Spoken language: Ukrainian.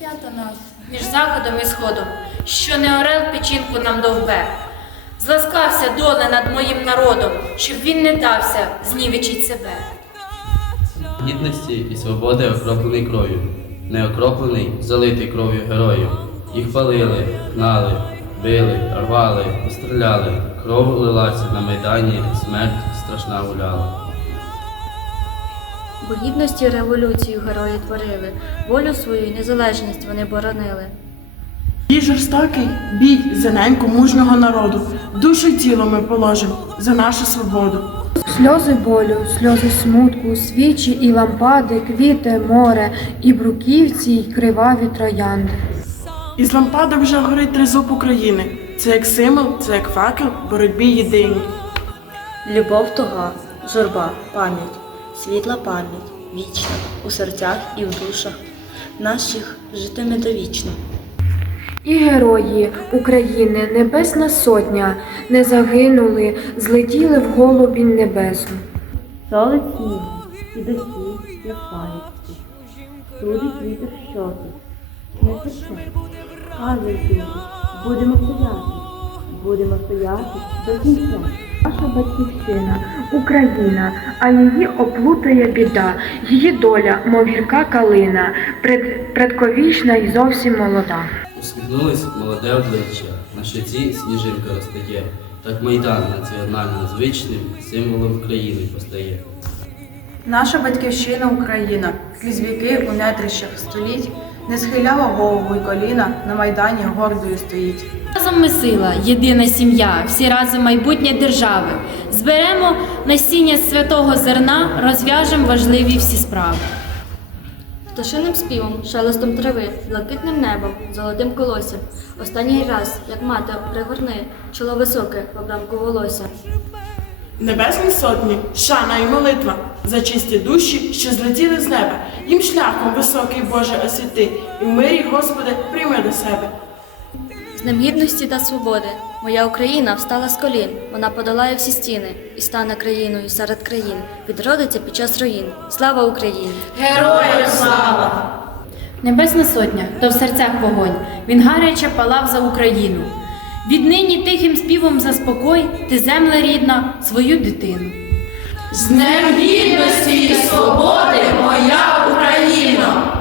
розп'ято нас між заходом і сходом, що не орел печінку нам довбе. Зласкався доле над моїм народом, щоб він не дався знівечить себе. Гідності і свободи окроплений кров'ю, не окроплений, залитий кров'ю героїв. Їх палили, гнали, били, рвали, постріляли. Кров лилася на майдані, смерть страшна гуляла. Бо гідності революцію герої творили, волю свою і незалежність вони боронили. Бій жорстокий бій за неньку мужнього народу. Душу й тіло ми положим за нашу свободу. Сльози болю, сльози смутку, свічі і лампади, квіти, море, і бруківці, й криваві троянди. Із лампади вже горить тризуб України. Це як символ, це як факел в боротьбі єдині. Любов туга, журба, пам'ять, світла пам'ять, вічна у серцях і в душах наших житиме довічно. І герої України, Небесна Сотня, не загинули, злетіли в голубінь небесну. Солить снігу і досі як пам'ятці. Судить вітер щоки. Не серце, казуй будемо стояти, будемо стояти до кінця. Наша батьківщина, Україна, а її оплутає біда, її доля, мов гірка калина, пред, предковічна і зовсім молода. Усміхнулись молоде обличчя, на щоці сніжинка розтає. Так Майдан національно звичним символом країни постає. Наша батьківщина Україна крізь віки у нетрищах століть не схиляла голову й коліна, на майдані гордою стоїть. Разом ми сила, єдина сім'я, всі разом майбутнє держави. Зберемо насіння святого зерна, розв'яжемо важливі всі справи. Пташиним співом, шелестом трави, блакитним небом, золотим колоссям. Останній раз, як мати пригорни, чоло високе в обрамку волосся. Небесні сотні, шана і молитва за чисті душі, що злетіли з неба. Їм шляхом високий Боже освіти, і в мирі, Господи, прийми до себе. Днем гідності та свободи моя Україна встала з колін. Вона подолає всі стіни і стане країною серед країн. Відродиться під час руїн. Слава Україні! Героям слава! Небесна сотня, то в серцях вогонь. Він гаряче палав за Україну. Віднині тихим співом заспокой, ти земля рідна, свою дитину. З Днем гідності і свободи, моя Україно!